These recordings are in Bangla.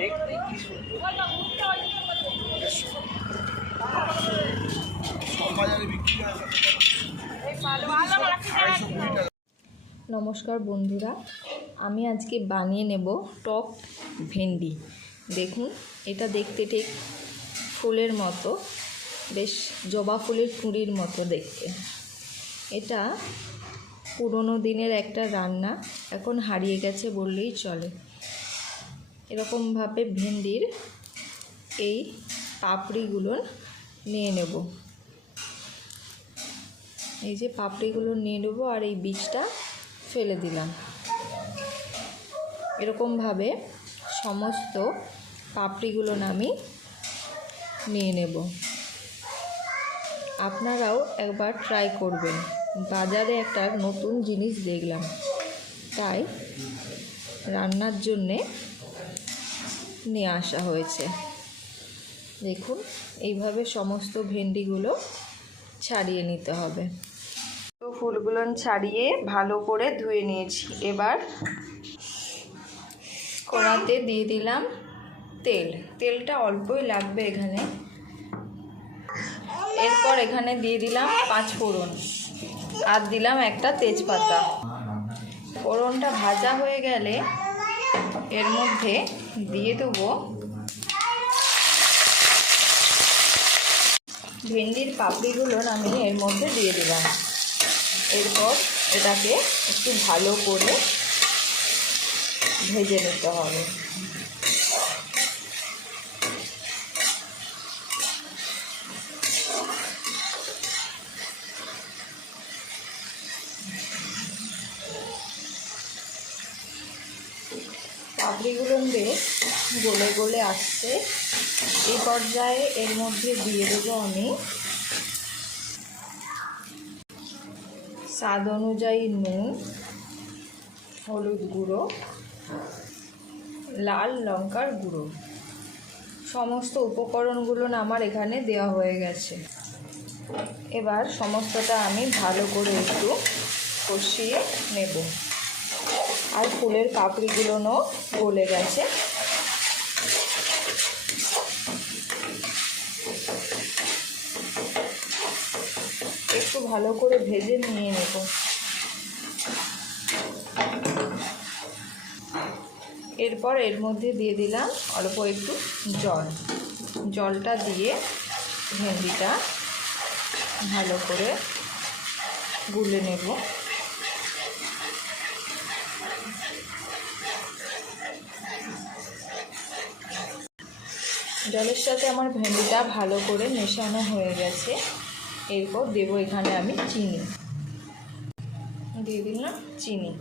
দেখতেই কি সুন্দর। নমস্কার বন্ধুরা, আমি আজকে বানিয়ে নেব টক ভেন্ডি। দেখুন, এটা দেখতে ঠিক ফুলের মতো, বেশ জবা ফুলের কুঁড়ির মতো দেখতে। এটা পুরনো দিনের একটা রান্না, এখন হারিয়ে গেছে বললেই চলে। এরকমভাবে ভেন্ডির এই পাপড়িগুলো নিয়ে নেব। এই যে পাপড়িগুলো নিয়ে নেব আর এই বীজটা ফেলে দিলাম। এরকমভাবে সমস্ত পাপড়িগুলো আমি নিয়ে নেব। আপনারাও একবার ট্রাই করবেন। বাজারে একটা নতুন জিনিস দেখলাম, তাই রান্নার জন্যে নিয়ে আসা হয়েছে। দেখুন, এইভাবে সমস্ত ভেন্ডিগুলো ছাড়িয়ে নিতে হবে। তো ফুলগুলো ছাড়িয়ে ভালো করে ধুয়ে নিয়েছি। এবার কড়াতে দিয়ে দিলাম তেল। তেলটা অল্পই লাগবে এখানে। এরপর এখানে দিয়ে দিলাম 5 ফোড়ন আর দিলাম একটা তেজপাতা। ফোড়নটা ভাজা হয়ে গেলে এর মধ্যে দিয়ে দেবো ভেন্ডির পাপড়িগুলো। আমি এর মধ্যে দিয়ে দিলাম। এরপর এটাকে একটু ভালো করে ভেজে নিতে হবে। পাপড়িগুলো বেশ গলে গলে আসছে। এই পর্যায়ে এর মধ্যে দিয়ে দেবো আমি স্বাদ অনুযায়ী নুন, হলুদ গুঁড়ো, লাল লঙ্কার গুঁড়ো। সমস্ত উপকরণগুলো আমার এখানে দেওয়া হয়ে গেছে। এবার সমস্তটা আমি ভালো করে একটু কষিয়ে নেব। আর ফুলের পাপড়িগুলোও গলে গেছে। একটু ভালো করে ভেজে নিয়ে নেব। এরপর এর মধ্যে দিয়ে দিলাম অল্প একটু জল। জলটা দিয়ে ভেন্ডিটা ভালো করে গুলে নেব। জলের সাথে আমার ভেন্ডিটা ভালো করে মেশানো হয়ে গেছে। এরপর দেব এখানে আমি চিনি। দিয়ে দিলাম চিনি।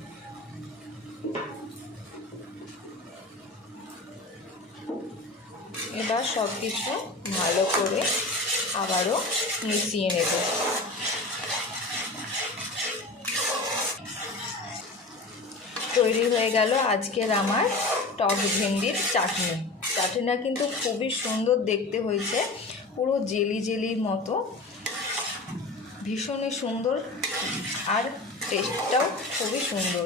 এবার সব কিছু ভালো করে আবারও মিশিয়ে নেব। তৈরি হয়ে গেল আজকের আমার টক ভেন্ডির চাটনি। চাটনিটা কিন্তু খুবই সুন্দর দেখতে হয়েছে, পুরো জেলি জেলির মতো, ভীষণই সুন্দর আর টেস্টটাও খুবই সুন্দর।